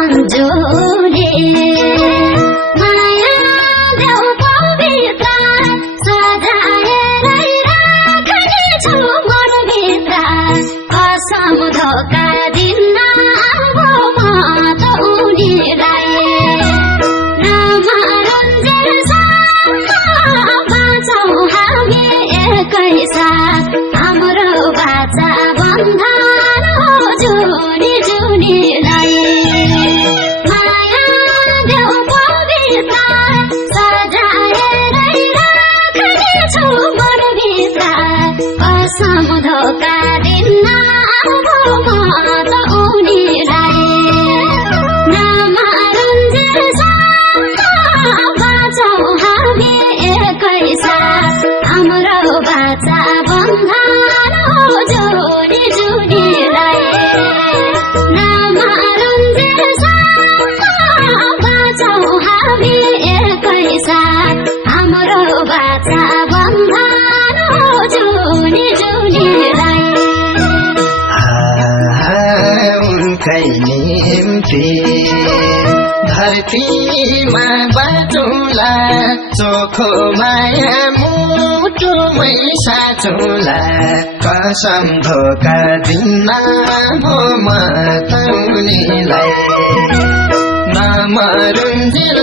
अन्जुले माया देऊ पवित्र सजाएरै राख्ने छु मनभित्र कसम धोका दिन्न अब म त उनीलाई नमरुन्जेलसम्म बाँचौँ हामी एकैसाथ हाम्रो बाचा बन्धन हो जुनी जुनीलाई माया देऊ पवित्र सजाएरै राख्ने छु मनभित्र कसम धोका दिन्न अब म त उनीलाई नमरुन्जेलसम्म बाँचौँ हामी एकैसाथ हाम्रो बाचा बन्धन हो जुनी जुनीलाई नमरुन्जेलसम्म बाँचौँ हामी एकैसाथ हाम्रो बाचा बन्धन हो जुनी जुनीलाई उनकै निम्ति धरतीमा बाँचौँला चोखो माया मुटुमै साचौँला कसम धोका दिन्न हो म त उनीलाई नमरुन्जेल